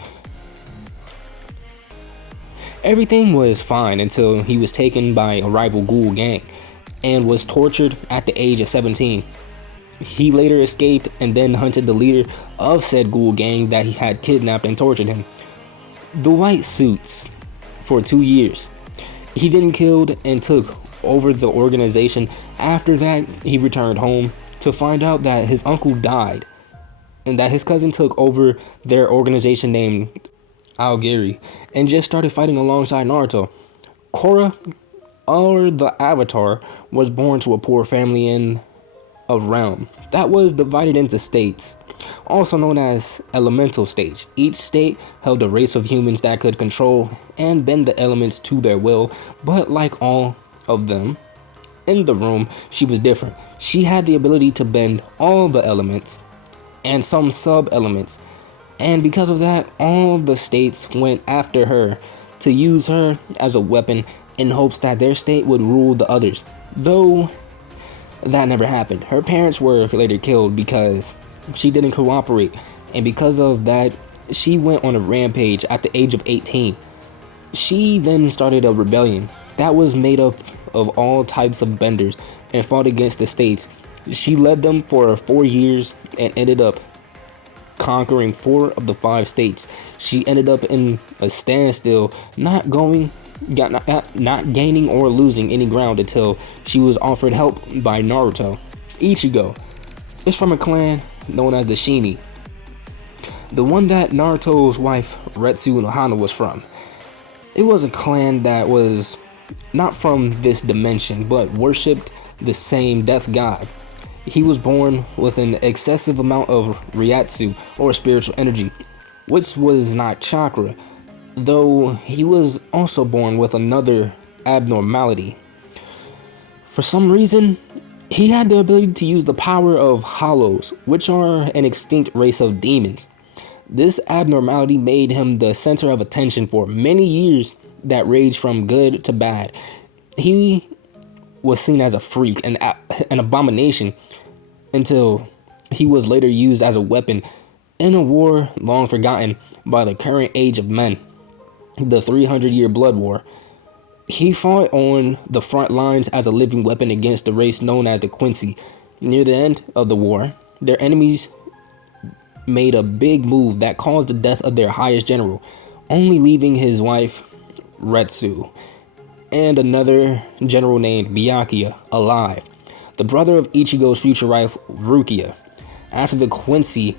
Everything was fine until he was taken by a rival ghoul gang and was tortured at the age of 17. He later escaped and then hunted the leader of said ghoul gang that he had kidnapped and tortured him, the White Suits, for 2 years. He then killed and took over the organization. After that, he returned home to find out that his uncle died and that his cousin took over their organization named Aogiri and just started fighting alongside Naruto. Korra, or the Avatar, was born to a poor family in a realm that was divided into states, also known as elemental states. Each state held a race of humans that could control and bend the elements to their will, but like all of them in the room, she was different. She had the ability to bend all the elements and some sub-elements And because of that, all the states went after her to use her as a weapon in hopes that their state would rule the others. Though that never happened. Her parents were later killed because she didn't cooperate, and because of that, she went on a rampage at the age of 18. She then started a rebellion that was made up of all types of benders and fought against the states. She led them for 4 years and ended up conquering 4 of the 5 states. She ended up in a standstill, not gaining or losing any ground until she was offered help by Naruto. Ichigo is from a clan known as the Shini, the one that Naruto's wife Retsu Nohana was from. It was a clan that was not from this dimension, but worshipped the same death god. He was born with an excessive amount of Ryatsu, or spiritual energy, which was not chakra, though he was also born with another abnormality. For some reason, he had the ability to use the power of hollows, which are an extinct race of demons. This abnormality made him the center of attention for many years that ranged from good to bad. He was seen as a freak, an abomination, until he was later used as a weapon in a war long forgotten by the current age of men, the 300-year Blood War. He fought on the front lines as a living weapon against the race known as the Quincy. Near the end of the war, their enemies made a big move that caused the death of their highest general, only leaving his wife, Retsu, and another general named Byakuya alive, the brother of Ichigo's future wife, Rukia. After the Quincy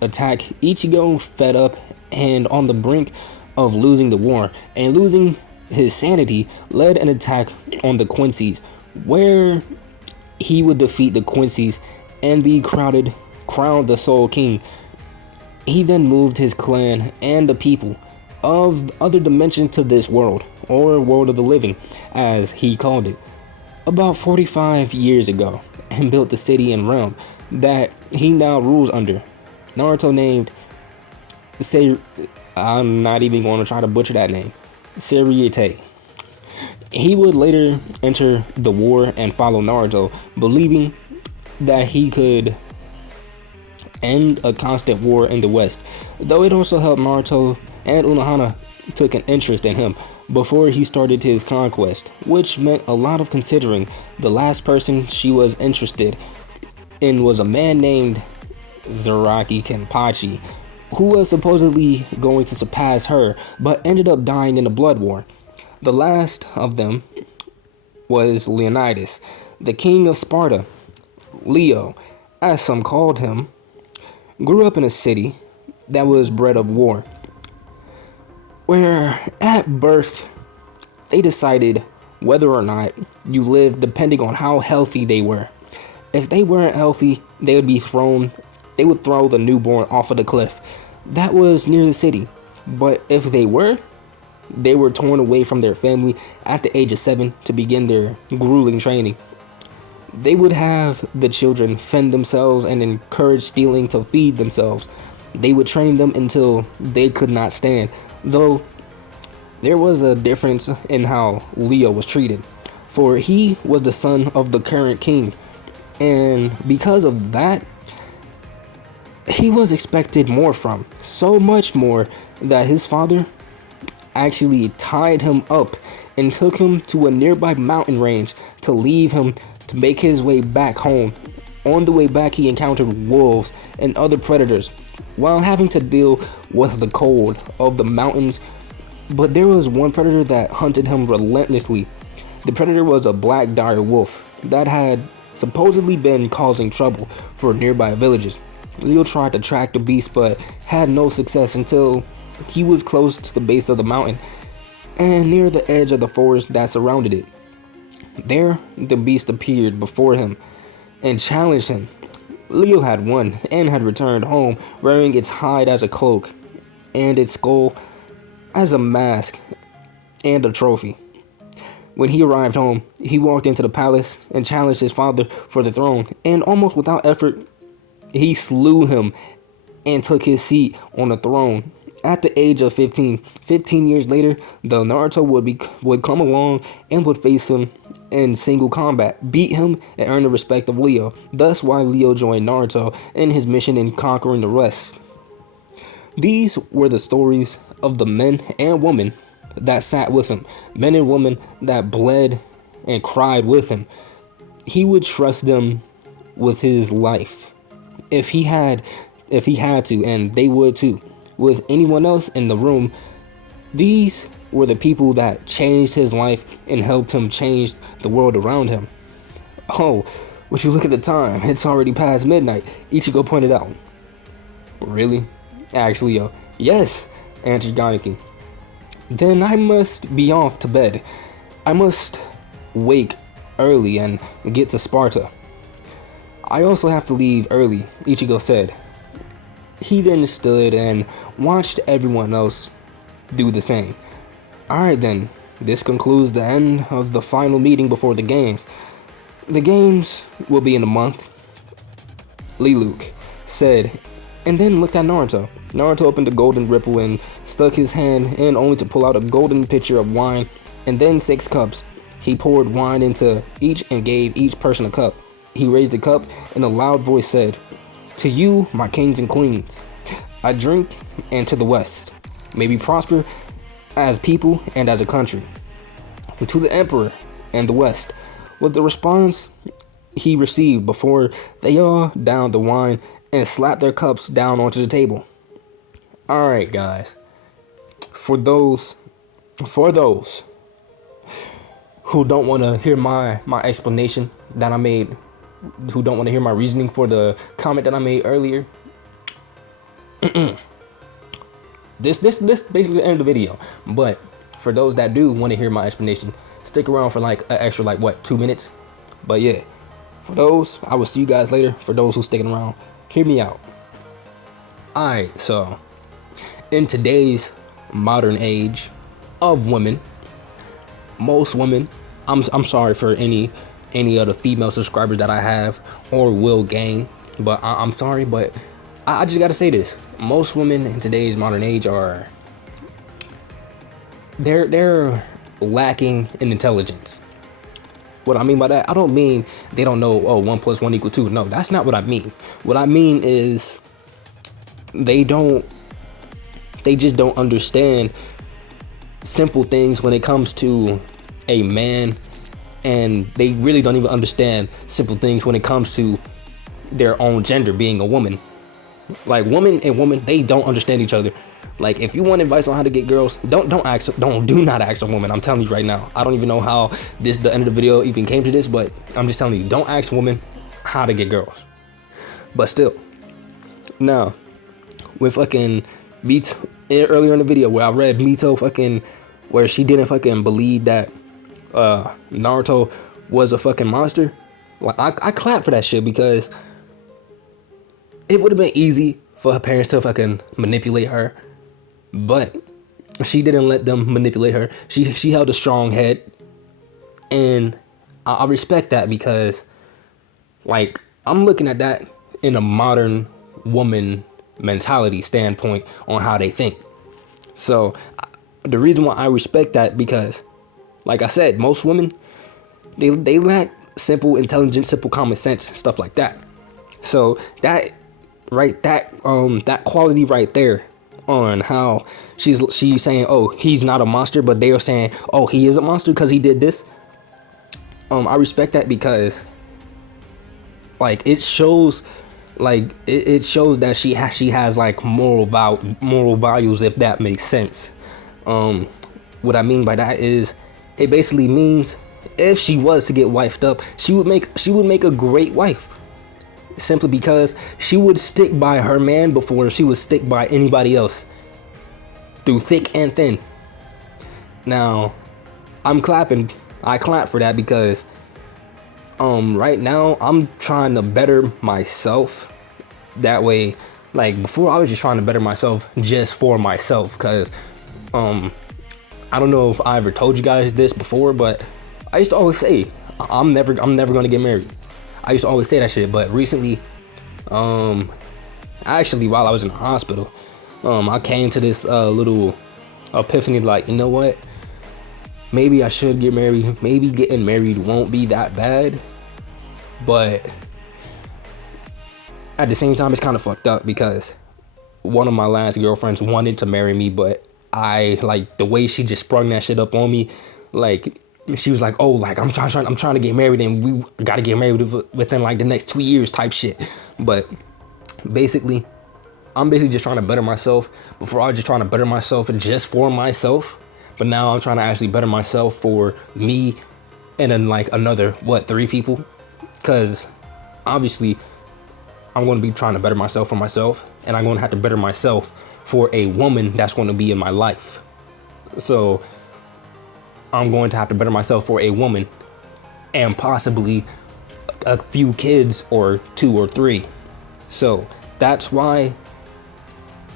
attack, Ichigo, fed up and on the brink of losing the war and losing his sanity, led an attack on the Quincy's, where he would defeat the Quincy's and be crowned the Soul King. He then moved his clan and the people of other dimension to this world, or world of the living, as he called it, about 45 years ago, and built the city and realm that he now rules under. Naruto named I'm not even going to try to butcher that name, Seriete. He would later enter the war and follow Naruto, believing that he could end a constant war in the West, though it also helped Naruto and Unohana took an interest in him before he started his conquest, which meant a lot of considering the last person she was interested in was a man named Zaraki Kenpachi, who was supposedly going to surpass her, but ended up dying in the Blood War. The last of them was Leonidas, the king of Sparta. Leo, as some called him, grew up in a city that was bred of war, where at birth they decided whether or not you lived depending on how healthy they were. If they weren't healthy, they would throw the newborn off of the cliff that was near the city. But if they were torn away from their family at the age of 7 to begin their grueling training. They would have the children fend themselves and encourage stealing to feed themselves. They would train them until they could not stand, though there was a difference in how Leo was treated, for he was the son of the current king, and because of that, he was expected more from, so much more that his father actually tied him up and took him to a nearby mountain range to leave him to make his way back home. On the way back, he encountered wolves and other predators while having to deal with the cold of the mountains, but there was one predator that hunted him relentlessly. The predator was a black dire wolf that had supposedly been causing trouble for nearby villages. Leo tried to track the beast but had no success until he was close to the base of the mountain and near the edge of the forest that surrounded it. There, the beast appeared before him and challenged him. Leo had won and had returned home wearing its hide as a cloak and its skull as a mask and a trophy. When he arrived home, he walked into the palace and challenged his father for the throne, and almost without effort, he slew him and took his seat on the throne. At the age of 15 years later, the Naruto would come along and would face him in single combat, beat him, and earn the respect of Leo. Thus why Leo joined Naruto in his mission in conquering the rest. These were the stories of the men and women that sat with him, men and women that bled and cried with him. He would trust them with his life if he had to, and they would too. With anyone else in the room, these were the people that changed his life and helped him change the world around him. Oh, would you look at the time? It's already past midnight, Ichigo pointed out. Really? Asked Leo. Yes, answered Ganeki. Then I must be off to bed. I must wake early and get to Sparta. I also have to leave early, Ichigo said. He then stood and watched everyone else do the same. Alright then, this concludes the end of the final meeting before the games. The games will be in a month, Lelouch said, and then looked at Naruto. Naruto opened a golden ripple and stuck his hand in only to pull out a golden pitcher of wine and then 6 cups. He poured wine into each and gave each person a cup. He raised the cup and a loud voice said, "To you, my kings and queens, I drink, and to the West, may we prosper as people and as a country. And to the Emperor and the West," was the response he received before they all downed the wine and slapped their cups down onto the table. Alright guys, for those who don't want to hear my explanation that I made, who don't want to hear my reasoning for the comment that I made earlier, this basically the end of the video. But for those that do want to hear my explanation, stick around for like an extra 2 minutes. But yeah, for those, I will see you guys later. For those who sticking around, hear me out. Alright, so in today's modern age of women, most women, I'm sorry for any of the female subscribers that I have or will gain, but I'm sorry, but I just gotta say this. Most women in today's modern age are they're lacking in intelligence. What I mean by that, I don't mean they don't know 1 + 1 = 2. No, that's not what I mean. What I mean is they just don't understand simple things when it comes to a man, and they really don't even understand simple things when it comes to their own gender, being a woman. Like woman and woman, they don't understand each other. Like if you want advice on how to get girls, do not ask a woman. I'm telling you right now. I don't even know how the end of the video even came to this, but I'm just telling you, don't ask a woman how to get girls. But still, now with fucking Mito, earlier in the video where I read Mito where she didn't believe that Naruto was a fucking monster. Like I clap for that shit, because it would have been easy for her parents to manipulate her, but she didn't let them manipulate her. She held a strong head, and I respect that, because I'm looking at that in a modern woman mentality standpoint on how they think. So the reason why I respect that, because like I said, most women, they lack simple intelligence, simple common sense, stuff like that. So that quality right there on how she's saying, oh, he's not a monster, but they are saying, oh, he is a monster because he did this. I respect that, because it shows it shows that she has moral values, if that makes sense. What I mean by that is, it basically means if she was to get wifed up, she would make a great wife, simply because she would stick by her man before she would stick by anybody else, through thick and thin. Now I clap for that, because right now I'm trying to better myself. That way, before I was just trying to better myself just for myself, because I don't know if I ever told you guys this before, but I used to always say I'm never gonna get married. I used to always say that shit, but recently Actually, while I was in the hospital, I came to this little epiphany, like, you know what? Maybe I should get married. Maybe getting married won't be that bad. But at the same time, it's kind of fucked up because one of my last girlfriends wanted to marry me, but I, like, the way she just sprung that shit up on me, like, she was like, oh, like, I'm trying to get married, and we gotta get married within like the next 2 years type shit. But basically, I'm basically just trying to better myself. Before, I was just trying to better myself just for myself, but now I'm trying to actually better myself for me and then like another 3 people, because obviously I'm going to be trying to better myself for myself, and I'm going to have to better myself for a woman that's going to be in my life. So I'm going to have to better myself for a woman and possibly a few kids, or 2 or 3. So that's why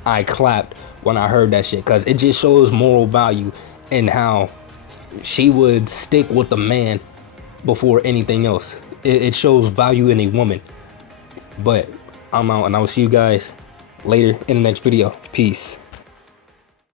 I clapped when I heard that shit, because it just shows moral value and how she would stick with the man before anything else. It shows value in a woman. But I'm out, and I will see you guys later in the next video. Peace.